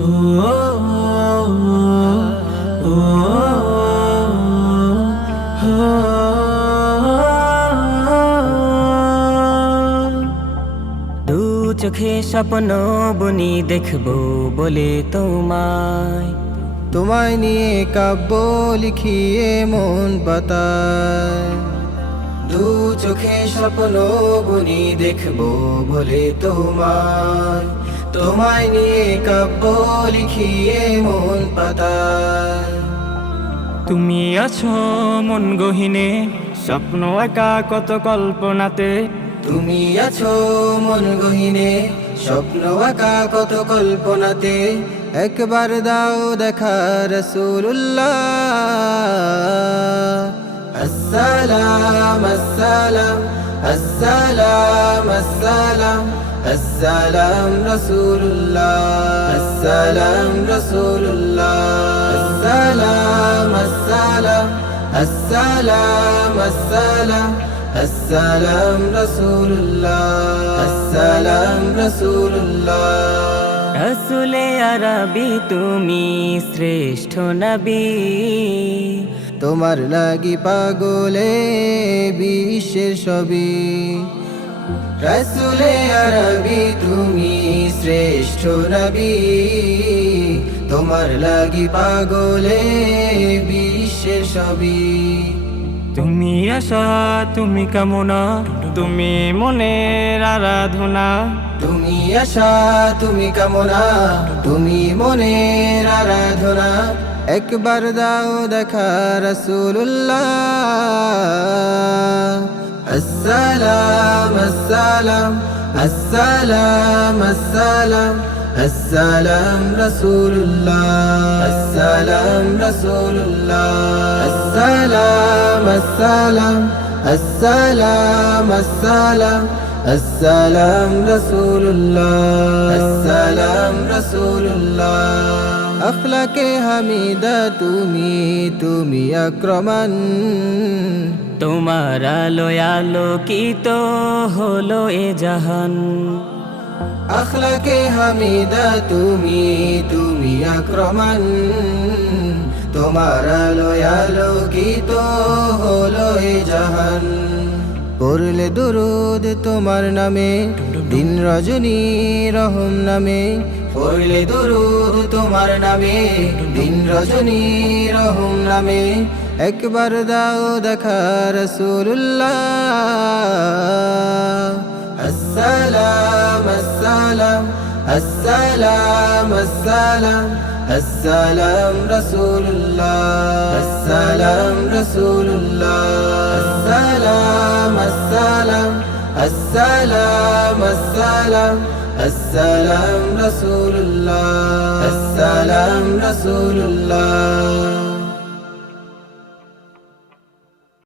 দু চোখে স্বপ্ন বুনি দেখবো বলে তোমায় নিয়ে কাব্য লিখিয়ে মন পাতায়। দু চোখে স্বপ্ন বুনি দেখবো বলে তোমায় নিয়ে কাব্য লিখিয়ে মন পাতায়। তুমি আছো মন গহিনে স্বপ্ন একা কত কল্পনাতে। তুমি আছো মন গহিনে স্বপ্ন আঁকা কত কল্পনাতে। একবার দাও দেখা রাসূলুল্লাহ। আসসালাম আসসালাম আসসালাম আসসালাম আসসালাম রাসূলুল্লাহ। আসসালাম রাসূলুল্লাহ। আসসালাম আসসালাম আসসালাম আসসালাম আসসালাম রাসূলুল্লাহ। আসসালাম রাসূলুল্লাহ। রাসূলে আরবি তুমি শ্রেষ্ঠ নবী। তোমার লাগি পাগলে বিশ্বের সবই। রাসূলে আরবি তুমি শ্রেষ্ঠ নবী। তোমার লাগি পাগলে বিশ্বের সবই। তুমি আশা তুমি কামনা তুমি মনের আরাধনা। তুমি আশা তুমি কামনা তুমি মনের আরাধনা। একবার দাও দেখা রাসূলুল্লাহ। আসসালাম আসসালাম আসসালাম আসসালাম আসসালাম রাসূলুল্লাহ। আসসালাম রাসূলুল্লাহ। আসসালাম আসসালাম আসসালাম আসসালাম আসসালাম রাসূলুল্লাহ। আসসালাম রাসূলুল্লাহ। আখলাকে হামিদা তুমি আক্রমণ। তোমার আলোয় আলোকিত হলো এ জাহান। আখলাকে হামিদা তুমি আক্রমণ। তোমার আলোয় আলোকিত হলো এ জাহান। পড়লে দুরুদ তোমার নামে দিন রজনী রহম নামে। পড়লে দুরুদ তোমার নামে দিন রজনী রহম নামে। একবার দাও দেখা রাসূলুল্লাহ। আসসালাম আসসালাম আসসালাম আসসালাম আসসালাম রাসূলুল্লাহ। আসসালাম রাসূলুল্লাহ। আসসালাম আসসালাম আসসালাম আসসালাম আসসালাম রাসূলুল্লাহ। আসসালাম রাসূলুল্লাহ।